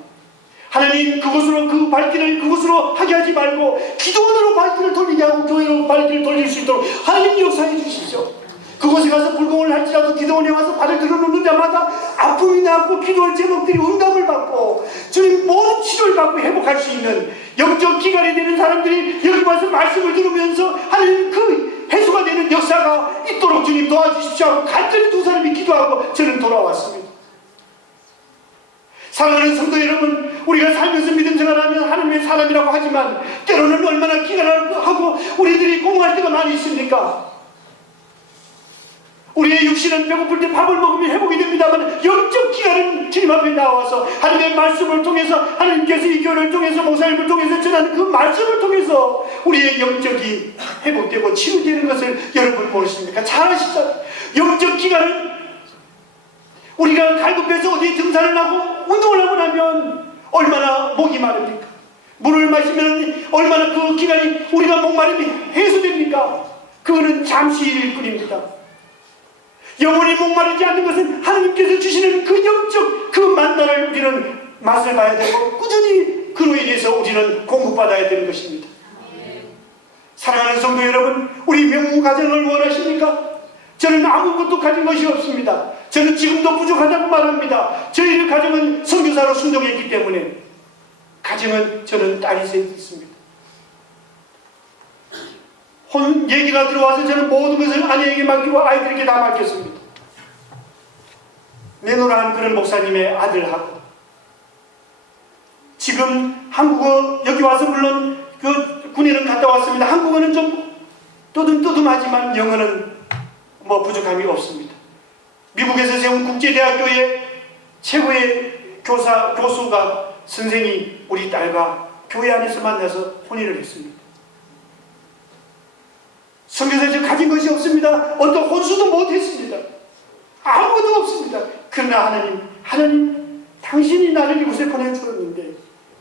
하나님, 그곳으로 그 발길을 그곳으로 하게 하지 말고 기도원으로 발길을 돌리게 하고 교회로 발길을 돌릴 수 있도록 하나님 역사해 주십시오. 그곳에 가서 불공을 할지라도 기도원에 와서 발을 들어놓는 자마다 아픔이 낫고 기도할 제목들이 응답을 받고 주님 모든 치료를 받고 회복할 수 있는 영적 기관이 되는 사람들이 여기 와서 말씀을 들으면서 하나님 그 해소가 되는 역사가 있도록 주님 도와주십시오 하고 간절히 두 사람이 기도하고 저는 돌아왔습니다. 사랑하는 성도 여러분, 우리가 살면서 믿음 생활하면 하나님의 사람이라고 하지만 때로는 얼마나 기간하고 우리들이 공부할 때가 많이 있습니까? 우리의 육신은 배고플 때 밥을 먹으면 회복이 됩니다만 영적 기간은 주님 앞에 나와서 하나님의 말씀을 통해서 하나님께서 이 교회를 통해서 목사님을 통해서 전하는 그 말씀을 통해서 우리의 영적이 회복되고 치유되는 것을 여러분 모르십니까? 잘 아시죠? 영적 기간은 우리가 갈급해서 어디에 등산을 하고 운동을 하고 나면 얼마나 목이 마릅니까? 물을 마시면 얼마나 그 기간이 우리가 목마름이 해소됩니까? 그거는 잠시일 뿐입니다. 영원히 목마르지 않는 것은 하나님께서 주시는 그 영적 그 만나를 우리는 맛을 봐야 되고 꾸준히 그로 인해서 우리는 공급받아야 되는 것입니다. 사랑하는 성도 여러분, 우리 명문 가정을 원하십니까? 저는 아무것도 가진 것이 없습니다. 저는 지금도 부족하다고 말합니다. 저희의 가정은 선교사로 순종했기 때문에 가정은 저는 딸이 셋 있습니다. 혼 얘기가 들어와서 저는 모든 것을 아내에게 맡기고 아이들에게 다 맡겼습니다. 내노라한 그런 목사님의 아들하고 지금 한국어 여기 와서 물론 그 군에는 갔다 왔습니다. 한국어는 좀 떠듬떠듬하지만 영어는 부족함이 없습니다. 미국에서 세운 국제대학교의 최고의 교수가 선생이 우리 딸과 교회 안에서 만나서 혼인을 했습니다. 선교사에서 가진 것이 없습니다. 어떤 혼수도 못했습니다. 아무것도 없습니다. 그러나 하나님 당신이 나를 이곳에 보내주었는데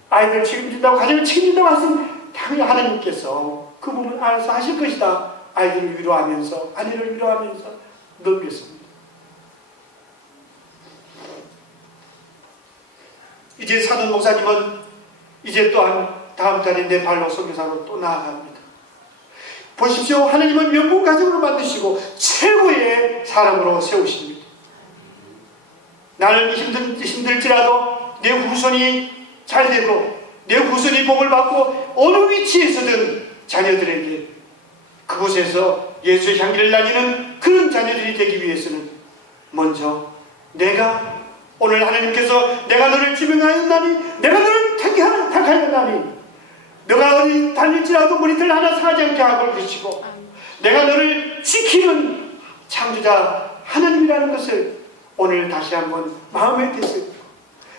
아이들 책임진다고 가정을 책임진다고 하시면 당연히 하나님께서 그 부분 알아서 하실 것이다. 아이들을 위로하면서 아내를 위로하면서 넘겼습니다. 이제 사돈 목사님은 이제 또한 다음 달에 네팔로 선교사로 또 나아갑니다. 보십시오. 하나님은 명문 가정으로 만드시고 최고의 사람으로 세우십니다. 나는 힘들지라도 내 후손이 잘 되고 내 후손이 복을 받고 어느 위치에서든 자녀들에게 그곳에서 예수의 향기를 날리는 그런 자녀들이 되기 위해서는 먼저 내가 오늘 하나님께서 내가 너를 지명하였나니 내가 너를 택하였나니 너가 어디 달릴지라도 머리털 하나 상하지 않게 하고 그러시고 내가 너를 지키는 창조자 하나님이라는 것을 오늘 다시 한번 마음에 드세요.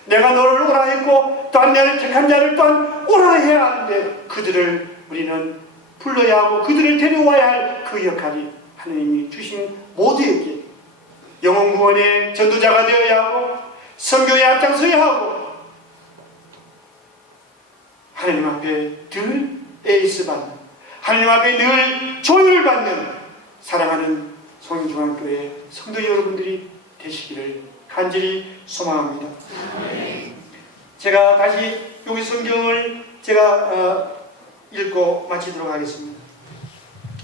내가 너를 오라 했고 또한 나를 택한 자를 또한 오라 해야 하는데 그들을 우리는 불러야 하고 그들을 데려와야 할 그 역할이 하나님이 주신 모두에게 영혼구원의 전도자가 되어야 하고 선교에 앞장서야 하고 하나님 앞에 늘 에이스받는 하나님 앞에 늘 조율을 받는 사랑하는 성인중앙교회 성도 여러분들이 되시기를 간절히 소망합니다. 제가 다시 여기 성경을 제가 읽고 마치도록 하겠습니다.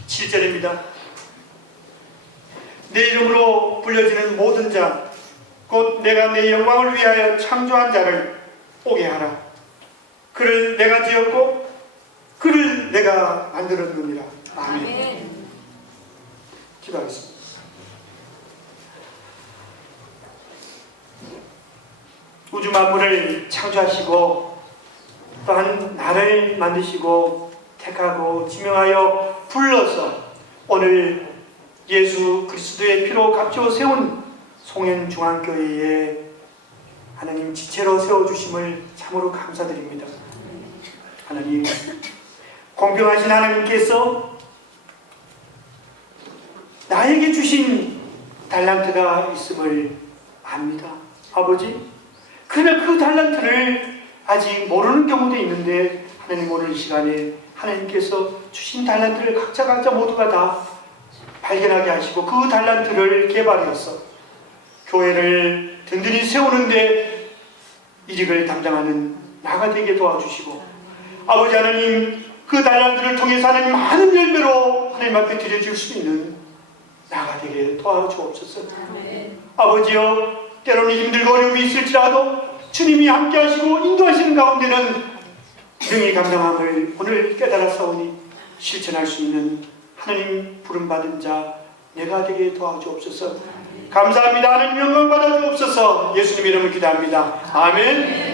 7절입니다. 내 이름으로 불려지는 모든 자 곧 내가 내 영광을 위하여 창조한 자를 오게 하라. 그를 내가 지었고 그를 내가 만들었느니라. 아멘. 기도하겠습니다. 우주 만물을 창조하시고 또한 나를 만드시고 택하고 지명하여 불러서 오늘 예수 그리스도의 피로 값지어 세운 송현중앙교회에 하나님 지체로 세워주심을 참으로 감사드립니다. 하나님, 공평하신 하나님께서 나에게 주신 달란트가 있음을 압니다. 아버지, 그러나 그 달란트를 아직 모르는 경우도 있는데 하나님 오늘 이 시간에 하나님께서 주신 달란트를 각자 모두가 다 발견하게 하시고 그 달란트를 개발해서 교회를 든든히 세우는데 일익을 담당하는 나가 되게 도와주시고 아버지 하나님 그 달란트를 통해서 하나님 많은 열매로 하나님 앞에 드려줄 수 있는 나가 되게 도와주옵소서. 아버지여 때로는 힘들고 어려움이 있을지라도 주님이 함께 하시고 인도하시는 가운데는 능히 감당함을 오늘 깨달았사오니 실천할 수 있는 하나님 부름받은 자 내가 되게 도와주옵소서. 감사합니다. 하나님 영광 받아주옵소서. 예수님 이름을 기도합니다. 아멘.